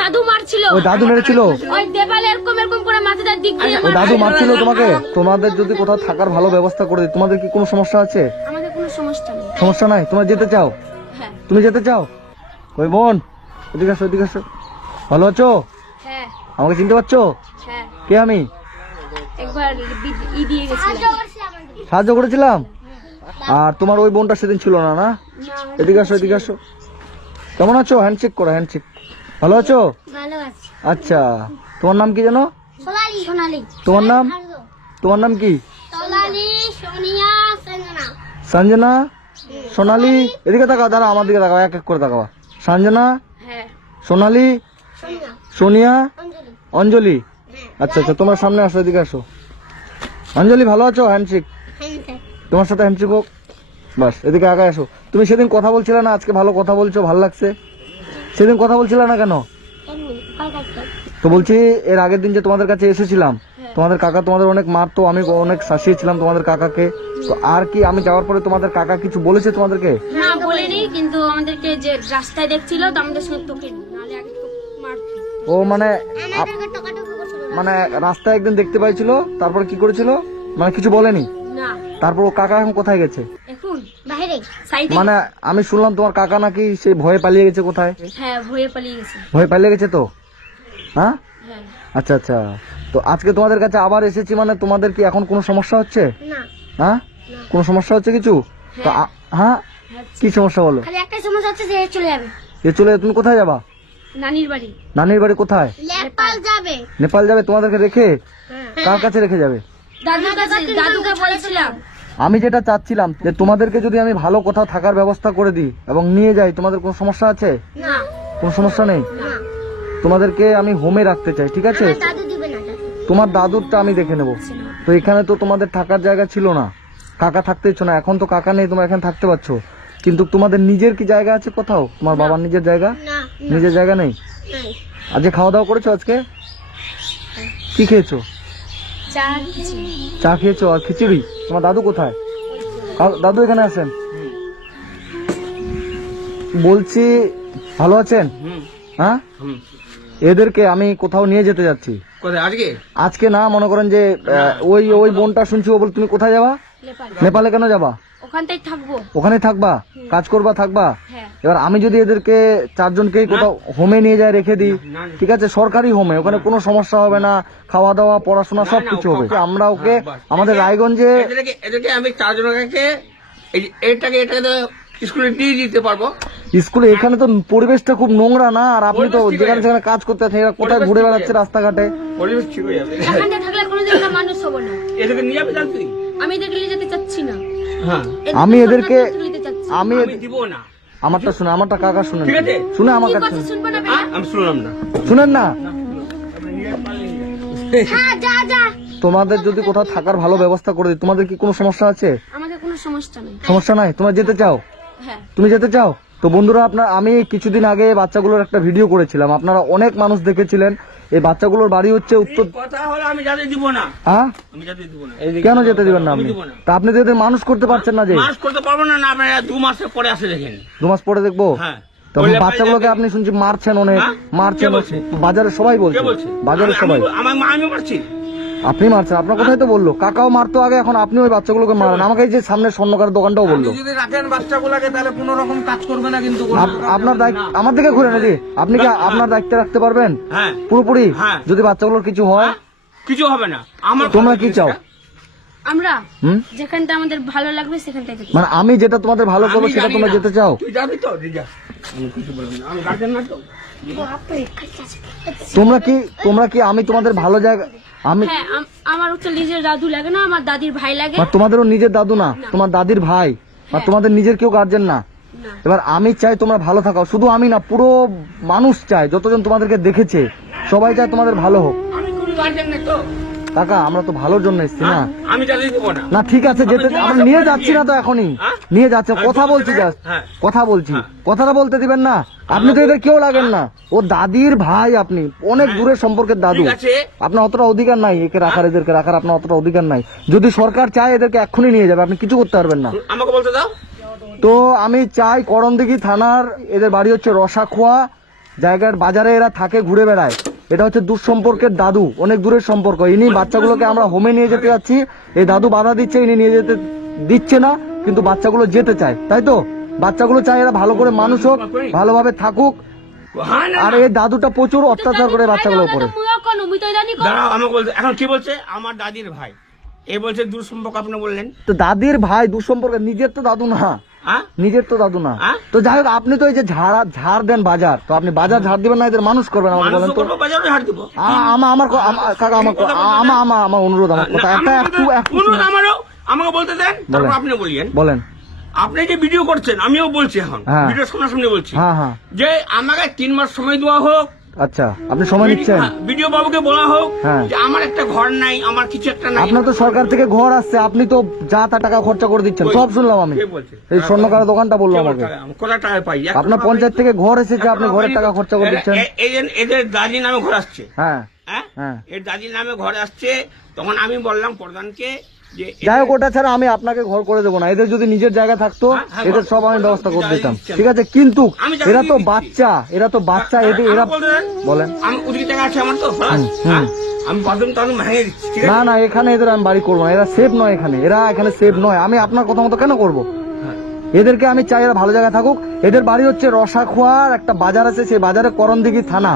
দাদু মারছিল। ওই দাদু মেরেছিল? ওই দেবালে এরকম এরকম করে মাথাটা দিক দিয়ে ওই দাদু মারছিল তোমাকে? তোমাদের যদি কোথাও থাকার ভালো ব্যবস্থা করে দিই, তোমাদের কি কোনো সমস্যা আছে? আমাদের কোনো সমস্যা নেই। সমস্যা নাই? তোমরা যেতে চাও? হ্যাঁ। তুমি যেতে চাও? ওই বোন এদিকে আসো, এদিকে আসো। ভালো আছো? হ্যাঁ। আমাকে চিনতে পারছো? হ্যাঁ। কে আমি? একবার ই দিয়ে গেছিলাম। সাহায্য করেছিলাম? আর তোমার ওই বোনটা সেদিন ছিল না? না, এদিকে আসো, এদিকে আসো। কেমন আছো? হ্যান্ডশেক করো, হ্যান্ডশেক। ভালো আছো? ভালো আছি। আচ্ছা, তোমার নাম কি জানো? সোনালি। সোনালি। তোমার নাম? তোমার নাম কি? সোনালি, সোনিয়া, সঞ্জনা। সঞ্জনা, সোনালি। এদিকে তাকাও, দাঁড়াও, আমার দিকে তাকাও, এক এক করে তাকাও। সঞ্জনা, হ্যাঁ। সোনালি, সোনিয়া, সোনিয়া, অঞ্জলি। অঞ্জলি। আচ্ছা আচ্ছা, তোমরা সামনে আসো, এদিকে আসো। অঞ্জলি ভালো আছো? হ্যান্ডশেক। তোমার সাথে হ্যান্ডশেক হোক। বাস, এদিকে আগায় আসো। তুমি সেদিন কথা বলছিলে না, আজকে ভালো কথা বলছো, ভালো লাগছে। সেদিন কথা বলছিলে না কেন? তো বলছি এর আগের দিন যে তোমাদের কাছে এসেছিলাম, তোমাদের কাকা তোমাদের অনেক মারতো, আমি অনেক শাসিয়েছিলাম তোমাদের কাকাকে। তো আর কি আমি যাওয়ার পরে তোমাদের কাকা কিছু বলেছে তোমাদেরকে? না বলেনি, কিন্তু আমাদেরকে যে রাস্তায় দেখছিল তো আমাদের সঙ্গে তোকে নালে আগে তো মারতো। ও মানে মানে রাস্তায় একদিন দেখতে পাইছিল, তারপর কি করেছিল? মানে কিছু বলেনি? না। তারপর ও কাকা এখন কোথায় গেছে? এখন বাইরে সাইডে। মানে আমি শুনলাম তোমার কাকা নাকি সেই ভয়ে পালিয়ে গেছে। কোথায়? হ্যাঁ, ভয়ে পালিয়ে গেছে। ভয়ে পালিয়ে গেছে তো? হ্যাঁ, হ্যাঁ। আচ্ছা আচ্ছা। তো আজকে তোমাদের কাছে আবার এসেছি, মানে তোমাদের কি এখন কোনো সমস্যা হচ্ছে? না। হ্যাঁ, কোনো সমস্যা হচ্ছে কিছু? তো হ্যাঁ, কি সমস্যা বলো? খালি একটা সমস্যা হচ্ছে যে চলে যাবে। এ চলে তুমি কোথায় যাবা? নানির বাড়ি। নানির বাড়ি কোথায়? নেপাল যাবে। নেপাল যাবে? তোমাদেরকে রেখে? কার কাছে রেখে যাবে? দাদুর কাছে। দাদুকে বলেছিলাম। আমি যেটা চাচ্ছিলাম যে তোমাদেরকে যদি আমি ভালো কোথাও থাকার ব্যবস্থা করে দিই এবং নিয়ে যাই, তোমাদের কোনো সমস্যা আছে? না। কোনো সমস্যা নেই? না। তোমাদেরকে আমি হোমে রাখতে চাই, ঠিক আছে? দাদু দিবে না। তোমার দাদুরটা আমি দেখে নেব। তো এখানে তো তোমাদের থাকার জায়গা ছিল না, কাকা থাকতে ইচ্ছো না, এখন তো কাকা নেই, তোমরা এখানে থাকতে পারছো। কিন্তু তোমাদের নিজের কি জায়গা আছে কোথাও? তোমার বাবার নিজের জায়গা? না। নিজের জায়গা নেই? আজকে খাওয়া দাওয়া করেছো? আজকে কি খেয়েছো? চা। চা খেয়েছো আর খিচুড়ি। তোমার দাদু কোথায়? দাদু এখানে আছেন? বলছি ভালো আছেন? হ্যাঁ, এদেরকে আমি কোথাও নিয়ে যেতে যাচ্ছি। আজকে না, মনে করেন যে ওই ওই বোনটা শুনছি ও বল তুমি কোথায় যাবা? নেপালে কেন যাবা? ওখানটাই থাকবো। ওখানে থাকবা? কাজ করবা, থাকবা? হ্যাঁ। এবার আমি যদি এদেরকে চারজনকেই কোথাও হোমে নিয়ে যায় রেখে দিই, ঠিক আছে, সরকারি হোমে, ওখানে কোনো সমস্যা হবে না, খাওয়া দাওয়া পড়াশোনা সবকিছু হবে। আমরা ওকে আমাদের রায়গঞ্জে এদেরকে আমি চারজনকে এটাকে স্কুলে দিয়ে দিতে পারবো। স্কুলে এখানে তো পরিবেশটা খুব নোংরা না? আর আপনি তো যেখানে সেখানে কাজ করতে আছেন, এরা কোথায় ঘুরে বেড়াচ্ছে রাস্তাঘাটে? পরিবেশ ঠিক হয়ে যাবে। এখানে থাকলে কোনোদিন আমরা মানুষ হবো না। এদেরকে নিয়ে যাবে তুই? আমি এদেরকে নিয়ে যেতে চাচ্ছি না। হ্যাঁ, আমি এদেরকে নিতে চাচ্ছি। আমি দিব না। আমারটা শুনে, আমারটা কাকা শুনে, ঠিক আছে? শুনে আমার কি কাছে কথা শুনবো না ভাইয়া? আমি শুনলাম না। শুনেন না? হ্যাঁ, যা। তোমাদের যদি কোথাও থাকার ভালো ব্যবস্থা করে দিই, তোমাদের কি কোনো সমস্যা আছে? আমাদের কোনো সমস্যা নেই। সমস্যা নাই? তোমরা যেতে চাও? হ্যাঁ। তুমি যেতে চাও? তো বন্ধুরা, আমি কিছুদিন আগে বাচ্চাগুলোর একটা ভিডিও করেছিলাম, আপনারা অনেক মানুষ দেখেছিলেন। এই বাচ্চাগুলোর বাড়ি হচ্ছে উত্তর। কথা হলো আমি যাতে দিব না। হ্যাঁ, আমি যাতে দিব না। কেন যেতে দিবেন না? আপনি দিব না। তা আপনি তো এদের মানুষ করতে পারছেন না। যে মাস করতে পারবো না। না, আপনারা 2 মাসের পরে আসে দেখেন। 2 মাস পরে দেখবো? হ্যাঁ। তো বাচ্চাগুলোকে আপনি শুনছি মারছেন অনেক, হ্যাঁ? মারছেন। কে বলছে? বাজারে সবাই কে বলছে, বলছে? বাজারে সবাই। আমি মারছি? আপনি মারছেন? আপনার কথাই তো বললো, কাকাও মারতো আগে, এখন আপনি ওই বাচ্চাগুলোকে মারেন। আমাকে এই যে সামনে স্বর্ণকার দোকানটাও বললো। যদি রাখেন বাচ্চাগুলোকে তাহলে কোনো রকম কাজ করবে না কিন্তু। আপনার দায়িত্ব আমার দিকে ঘুরে না, আপনি কি আপনার দায়িত্বে রাখতে পারবেন? হ্যাঁ, পুরোপুরি। হ্যাঁ। যদি বাচ্চাগুলোর কিছু হয়? কিছু হবে না। আমার তোমরা কি চাও? আমরা যেখানটা আমাদের ভালো লাগবে সেখানটাই যেতে। মানে আমি যেটা তোমাদের ভালো করবো সেটা তোমরা যেতে চাও? তুই যাবি তো? যা। আমি কিছু বললাম না, আমি গার্জেন না তো। তোমরা কি আমি তোমাদের ভালো জায়গা আমি হ্যাঁ, আমার হচ্ছে নিজের দাদু লাগে না, আমার দাদির ভাই লাগে। তোমাদেরও নিজের দাদু না, তোমার দাদির ভাই, আর তোমাদের নিজের কেউ গার্জেন না। এবার আমি চাই তোমরা ভালো থাকো, শুধু আমি না, পুরো মানুষ চায়, যতজন তোমাদেরকে দেখেছে সবাই চায় তোমাদের ভালো হোক। আমি কোনো গার্জেন না তো। কাকা, আমরা তো ভালোর জন্য এসেছি না? আমি যাতে দিব না। না ঠিক আছে, যেতে আমরা নিয়ে যাচ্ছি না তো এখনই, নিয়ে যাচ্ছে, কথা বলছি, জাস্ট কথা বলছি, কথাটা বলতে দিবেন না? আপনি তো এদের কেউ লাগেন না, ও দাদির ভাই, আপনি অনেক দূরের সম্পর্কের দাদু, আপনার অতটা অধিকার নাই একে রাখার, এদেরকে রাখার আপনার অতটা অধিকার নাই। যদি সরকার চায় এদেরকে এক্ষুনি নিয়ে যাবে, আপনি কিছু করতে পারবেন না। আমাকে বলতে দাও। তো আমি চাই করণদিঘি থানার, এদের বাড়ি হচ্ছে রসাখোয়া, জায়গার বাজারে এরা থাকে, ঘুরে বেড়ায়। এটা হচ্ছে দুঃসম্পর্কের দাদু, অনেক দূরের সম্পর্ক। ইনি বাচ্চাগুলোকে আমরা হোমে নিয়ে যেতে যাচ্ছি, এই দাদু বাধা দিচ্ছে, ইনি নিয়ে যেতে দিচ্ছে না, কিন্তু বাচ্চাগুলো যেতে চায়, তাই তো? বাচ্চাগুলো চায় এরা ভালো করে মানুষ হোক, ভালোভাবে থাকুক। হ্যাঁ না, আর এই দাদুটা প্রচুর অত্যাচার করে বাচ্চাগুলোর উপরে। দাঁড়াও, আমাকে বলতে এখন কি বলছে? আমার দাদির ভাই, এ বলছে দূর সম্পর্ক। আপনি বললেন তো দাদির ভাই দুঃসম্পর্ক, নিজের তো দাদু না, হ্যাঁ নিজের তো দাদু না। হ্যাঁ? তো যাই হোক, আপনি তো এই যে ঝাড় দেন বাজার, তো আপনি বাজার ঝাড় দিবেন না, এদের মানুষ করবেন, আমাকে মানুষ বলেন তো। করবো, বাজারে হাট দিব। আমার অনুরোধ, আমার কথা একটা একটু শুনুন, আমাকে বলতে দেন, তারপর আপনি বলিয়েন। বলেন। আপনি যে ভিডিও করছেন, আমিও বলছি এখন, হ্যাঁ। ভিডিও সামনে বলছি হ্যাঁ হ্যাঁ, যে আমাকে 3 মাস সময় দেওয়া হোক। আচ্ছা, আপনি সময় নিচ্ছেন। ভিডিও বাবুকে বলা হোক হ্যাঁ। যে আমার একটা ঘর নাই, আমার কিছু একটা নাই। আপনার তো সরকার থেকে ঘর আসছে, আপনি তো যা তা টাকা খরচা করে দিচ্ছেন, সব শুনলাম আমি। কে বলছে? এই স্বর্ণকারের দোকানটা বললো কে আমাকে। বলছে? আমি কত টাকা পাই? আপনার পঞ্চায়েত থেকে ঘর এসেছে, আপনি ঘরের টাকা খরচা করে দিচ্ছেন। এদের দাদির নামে ঘর আসছে। হ্যাঁ হ্যাঁ, হ্যাঁ। এর দাদির নামে ঘর আসছে। তখন আমি বললাম প্রধানকে যে যাই হোক, ওটা ছাড়া আমি আপনাকে ঘর করে দেবো না। এদের যদি নিজের জায়গা থাকতো, হ্যাঁ, এদের সব আমি ব্যবস্থা করে জায়গা দিতাম, দিচ্ছি ঠিক আছে? কিন্তু আমি জায়গা এরা তো দিয়ে দিচ্ছি। বাচ্চা, এরা আমাকে বলতে দেন। বলেন। আমি ওদিকে টাকা আছে আমার তো, হ্যাঁ? আমি বাথরুম টাথরুম ভেঙে দিচ্ছি, ঠিক আছে? না না, এখানে এদের আমি বাড়ি করবো না, এরা সেফ নয় এখানে, এখানে সেফ নয়। আমি আপনার কথা মতো কেন করবো? এদেরকে আমি চাই এরা ভালো জায়গায় থাকুক। এদের বাড়ি হচ্ছে রসাখোয়ার একটা বাজার আছে, সেই বাজারে করণদিঘি থানা।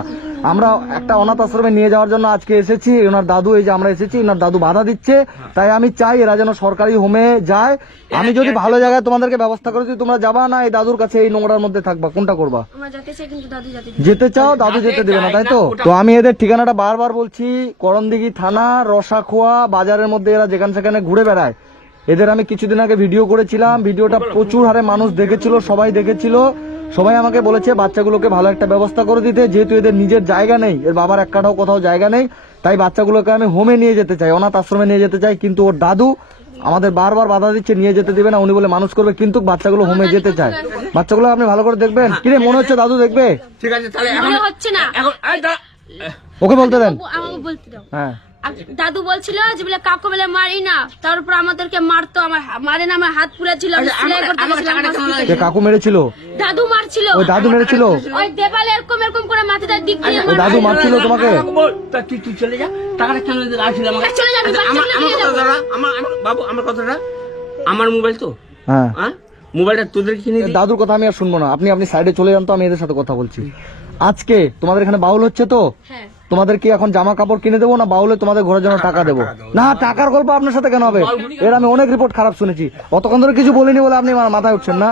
আমরা একটা অনাথ আশ্রমে নিয়ে যাওয়ার জন্য আজকে এসেছি। ওনার দাদু, এই যে আমরা এসেছি, ওনার দাদু বাধা দিচ্ছে। তাই আমি চাই এরা যেন সরকারি হোমে যায়। আমি যদি ভালো জায়গায় তোমাদেরকে ব্যবস্থা করে দিই, তোমরা যাবা না এই দাদুর কাছে এই নোংরার মধ্যে থাকবা? কোনটা করবা? যেতে চাও, দাদু যেতে দেবে না, তাই তো? তো আমি এদের ঠিকানাটা বারবার বলছি, করণদিঘি থানা, রসাখোয়া বাজারের মধ্যে এরা যেখানে সেখানে ঘুরে বেড়ায়। এদের আমি কিছুদিন আগে ভিডিও করেছিলাম, ভিডিওটা প্রচুর হারে মানুষ দেখেছিল, সবাই দেখেছিল। সবাই আমাকে বলেছে বাচ্চাগুলোকে ভালো একটা ব্যবস্থা করে দিতে, যেহেতু এদের নিজের জায়গা নেই, এর বাবার এক কাঠাও কোথাও জায়গা নেই, তাই বাচ্চাগুলোকে আমি হোমে নিয়ে যেতে চাই, অনাথ আশ্রমে নিয়ে যেতে চাই। কিন্তু ওর দাদু আমাদের বারবার বাধা দিচ্ছে, নিয়ে যেতে দিবে না। উনি বলে মানুষ করবে, কিন্তু বাচ্চাগুলো হোমে যেতে চায়। বাচ্চাগুলো আপনি ভালো করে দেখবেন। কিরে, মনে হচ্ছে দাদু দেখবে? ঠিক আছে, তাহলে এখন মনে হচ্ছে না। এখন ওকে বলতে দেন। আমাকে বলতে দাও। হ্যাঁ, দাদু বলছিল যে বলে কাউকে বলে মারি না, তারপর আমাদেরকে মারতো, মারে না, আমার হাত পুড়েছিল, আমি সেলাই করতে গেছিলাম hospital-এ। কে কাকু মেরেছিল? দাদু মারছিল, ওই দাদু মেরেছিল? ওই দেবালে এরকম করে মাথাটা দিক দিয়ে ওই দাদু মারছিল তোমাকে? তা তুই চলে যা, টাকাটা কেন আসছিল আমাকে? চলে যাবি, আমার কথাটা, বাবু, আমার কথাটা, আমার মোবাইল তো, হ্যাঁ, হ্যাঁ, মোবাইলটা তোদের কিনে দিই। দাদুর কথা আমি আর শুনবো না, আপনি সাইডে চলে যান তো, আমি এদের সাথে কথা বলছি। আজকে তোমাদের এখানে বাউল হচ্ছে তো, হ্যাঁ। তোমাদের কি এখন জামা কাপড় কিনে দেবো, না বাউলে তোমাদের ঘরের জন্য টাকা দেবো? না, টাকার গল্প আপনার সাথে কেন হবে? এর আমি অনেক রিপোর্ট খারাপ শুনেছি, অতক্ষণ ধরে কিছু বলিনি বলে আপনি আমার মাথায় উঠছেন না।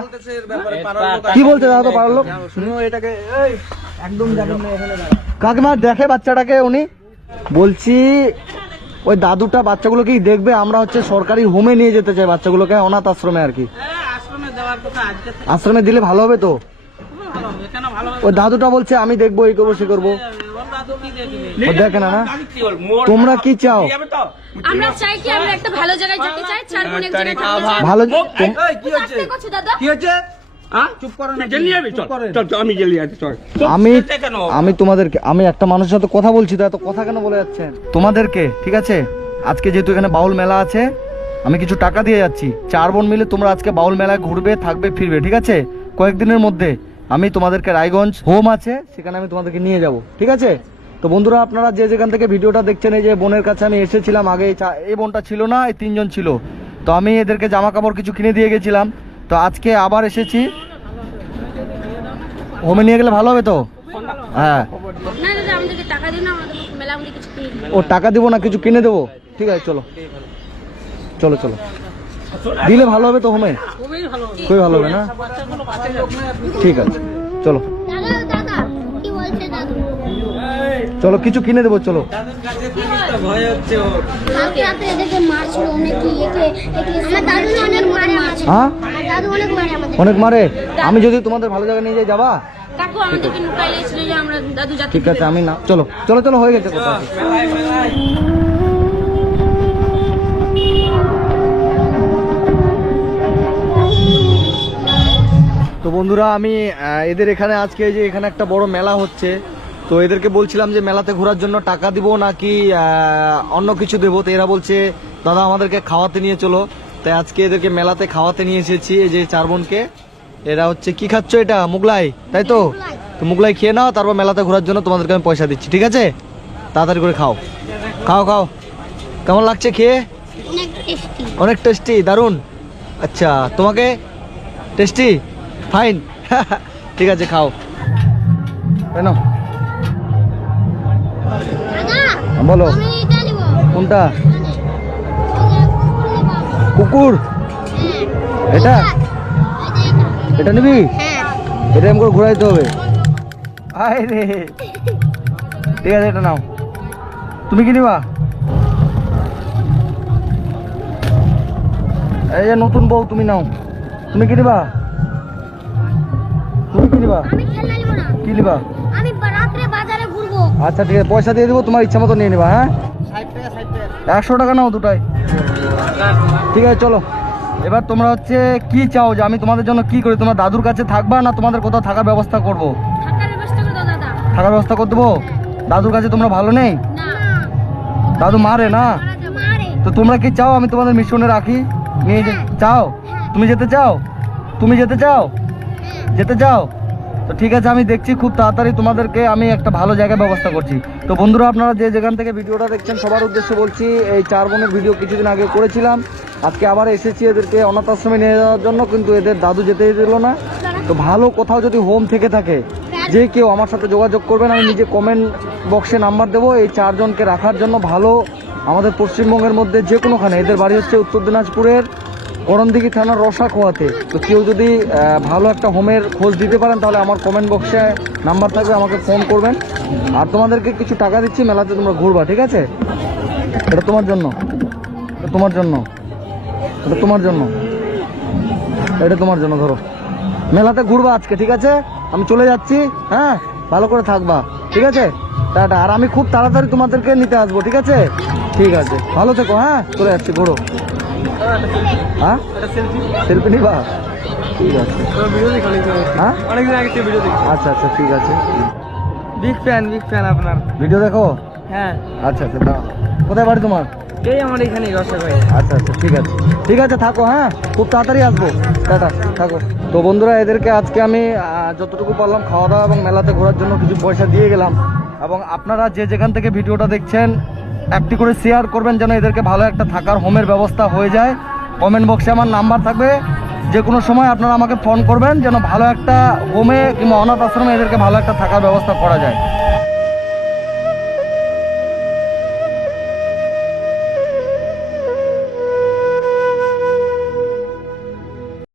কি বলছে দাদা? তো পাড়ার লোক কাকিমা দেখে বাচ্চাটাকে, উনি বলছি ওই দাদুটা বাচ্চাগুলো কি দেখবে? আমরা হচ্ছে সরকারি হোমে নিয়ে যেতে চাই বাচ্চাগুলোকে, অনাথ আশ্রমে আর কি। আশ্রমে দিলে ভালো হবে তো? ওই দাদুটা বলছে আমি দেখবো, এই করবো, সে করবো। দেখে না, না তোমরা কি চাও? আমরা চাই কি, আমরা একটা ভালো জায়গায় যেতে চাই, চার বোন এক জায়গায় থাকতে চাই। ভালো আস্তে করছো দাদা। আমি তোমাদেরকে, আমি একটা মানুষের সাথে কথা বলছি তো, এত কথা কেন বলে যাচ্ছেন? তোমাদেরকে ঠিক আছে, আজকে যেহেতু এখানে বাউল মেলা আছে, আমি কিছু টাকা দিয়ে যাচ্ছি। 4 বোন মিলে তোমরা আজকে বাউল মেলায় ঘুরবে, থাকবে, ফিরবে, ঠিক আছে? কয়েকদিনের মধ্যে আমি তোমাদেরকে রায়গঞ্জ হোম আছে, সেখানে আমি তোমাদেরকে নিয়ে যাব, ঠিক আছে? তো বন্ধুরা, আপনারা যে যেখান থেকে ভিডিওটা দেখছেন, এই যে বোনের কাছে আমি এসেছিলাম আগে, এই বোনটা ছিল না, এই 3 জন ছিল। তো আমি এদেরকে জামা কাপড় কিছু কিনে দিয়ে গেছিলাম। তো আজকে আবার এসেছি, হোমে নিয়ে গেলে ভালো হবে তো? হ্যাঁ, না দাদা, আমাদেরকে টাকা দিন না, আমাদের মেলা আমাদের কিছু কিনে দিন। ও টাকা দিব না, কিছু কিনে দেবো, ঠিক আছে? চলো চলো চলো, দিলে ভালো হবে তো হোমে? খুবই ভালো হবে না? ঠিক আছে, চলো চলো, কিছু কিনে দেবো, চলো। হ্যাঁ, অনেক মারে। আমি যদি তোমাদের ভালো জায়গায় নিয়ে যাই, যাবা? কাকু আমাদেরকে লুকাইলে ছিল যে আমরা দাদু যাতে। ঠিক আছে, আমি না, চলো চলো চলো, হয়ে গেছে কথা। তো বন্ধুরা, আমি এদের এখানে আজকে যে এখানে একটা বড় মেলা হচ্ছে, তো এদেরকে বলছিলাম যে মেলাতে ঘোরার জন্য টাকা দিব নাকি অন্য কিছু দেবো। তো এরা বলছে দাদা আমাদেরকে খাওয়াতে নিয়ে চলো। তাই আজকে এদেরকে মেলাতে খাওয়াতে নিয়ে এসেছি। এই যে 4 বোনকে, এরা হচ্ছে কি খাচ্ছ? এটা মোগলাই, তাই তো? তো মুগলাই খেয়ে নাও, তারপর মেলাতে ঘোরার জন্য তোমাদেরকে আমি পয়সা দিচ্ছি, ঠিক আছে? তাড়াতাড়ি করে খাও, খাও খাও। কেমন লাগছে খেয়ে? অনেক টেস্টি, দারুণ। আচ্ছা, তোমাকে টেস্টি? ফাইন। ঠিক আছে, খাও। কেন বলো কোনটা? কুকুর? এটা এটা নিবি? এটা এরকম করে ঘুরাইতে হবে। আয় রে, ঠিক আছে, এটা নাও। তুমি কি নিবা? এই যে নতুন বউ, তুমি নাও। তুমি কি নিবা? তুমি কি নিবা? কি নিবা? আচ্ছা ঠিক আছে, পয়সা দিয়ে দেবো, তোমার ইচ্ছা মতো নিয়ে নিবা। হ্যাঁ, 100 টাকা নাও দুটাই। ঠিক আছে, চলো। এবার তোমরা হচ্ছে কি চাও যে আমি তোমাদের জন্য কি করি? তোমরা দাদুর কাছে থাকবা না তোমাদের কোথাও থাকার ব্যবস্থা করব? থাকার ব্যবস্থা করে দেবো। দাদুর কাছে তোমরা ভালো নেই? দাদু মারে না? তো তোমরা কি চাও আমি তোমাদের মিশনে রাখি? নিয়ে চাও? তুমি যেতে চাও? তুমি যেতে চাও? যেতে চাও? তো ঠিক আছে, আমি দেখছি খুব তাড়াতাড়ি তোমাদেরকে আমি একটা ভালো জায়গায় ব্যবস্থা করছি। তো বন্ধুরা, আপনারা যে যেখান থেকে ভিডিওটা দেখছেন সবার উদ্দেশ্যে বলছি, এই 4 বোনের ভিডিও কিছুদিন আগে করেছিলাম, আজকে আবার এসেছি এদেরকে অনাথ আশ্রমে নিয়ে যাওয়ার জন্য, কিন্তু এদের দাদু যেতেই দিল না। তো ভালো কোথাও যদি হোম থেকে থাকে, যে কেউ আমার সাথে যোগাযোগ করবেন, আমি নিজে কমেন্ট বক্সে নাম্বার দেবো এই 4 জনকে রাখার জন্য। ভালো আমাদের পশ্চিমবঙ্গের মধ্যে যে কোনোখানে, এদের বাড়ি হচ্ছে উত্তর দিনাজপুরের করণদিঘি থানার রসাখোয়াতে। তো কেউ যদি ভালো একটা হোমের খোঁজ দিতে পারেন তাহলে আমার কমেন্ট বক্সে নাম্বার থাকবে, আমাকে ফোন করবেন। আর তোমাদেরকে কিছু টাকা দিচ্ছি, মেলাতে তোমরা ঘুরবা, ঠিক আছে? এটা তোমার জন্য, এটা তোমার জন্য, এটা তোমার জন্য, এটা তোমার জন্য। ধরো, মেলাতে ঘুরবা আজকে, ঠিক আছে? আমি চলে যাচ্ছি। হ্যাঁ, ভালো করে থাকবা, ঠিক আছে? টাটা। আর আমি খুব তাড়াতাড়ি তোমাদেরকে নিতে আসবো, ঠিক আছে? ঠিক আছে, ভালো থেকো। হ্যাঁ, চলে যাচ্ছি, ঘোরো। হ্যাঁ, সেলফি নিবা? ঠিক আছে। হ্যাঁ, অনেকদিন আগে ভিডিও দেখি। আচ্ছা আচ্ছা, ঠিক আছে। বিগ ফ্যান আপনার ভিডিও দেখো? হ্যাঁ। আচ্ছা আচ্ছা, দাঁড়াও। কোথায় বাড়ি তোমার? এই আমার এখানে রসাভাই। আচ্ছা আচ্ছা, ঠিক আছে, ঠিক আছে, থাকো। হ্যাঁ, খুব তাড়াতাড়ি আসবো, টাটা, থাকো। তো বন্ধুরা, এদেরকে আজকে আমি যতটুকু পারলাম খাওয়া দাওয়া এবং মেলাতে ঘোরার জন্য কিছু পয়সা দিয়ে গেলাম। এবং আপনারা যে যেখান থেকে ভিডিওটা দেখছেন একটি করে শেয়ার করবেন যেন এদেরকে ভালো একটা থাকার হোমের ব্যবস্থা হয়ে যায়। কমেন্ট বক্সে আমার নাম্বার থাকবে, যে কোনো সময় আপনারা আমাকে ফোন করবেন যেন ভালো একটা হোমে কিংবা অনাথ আশ্রমে এদেরকে ভালো একটা থাকার ব্যবস্থা করা যায়।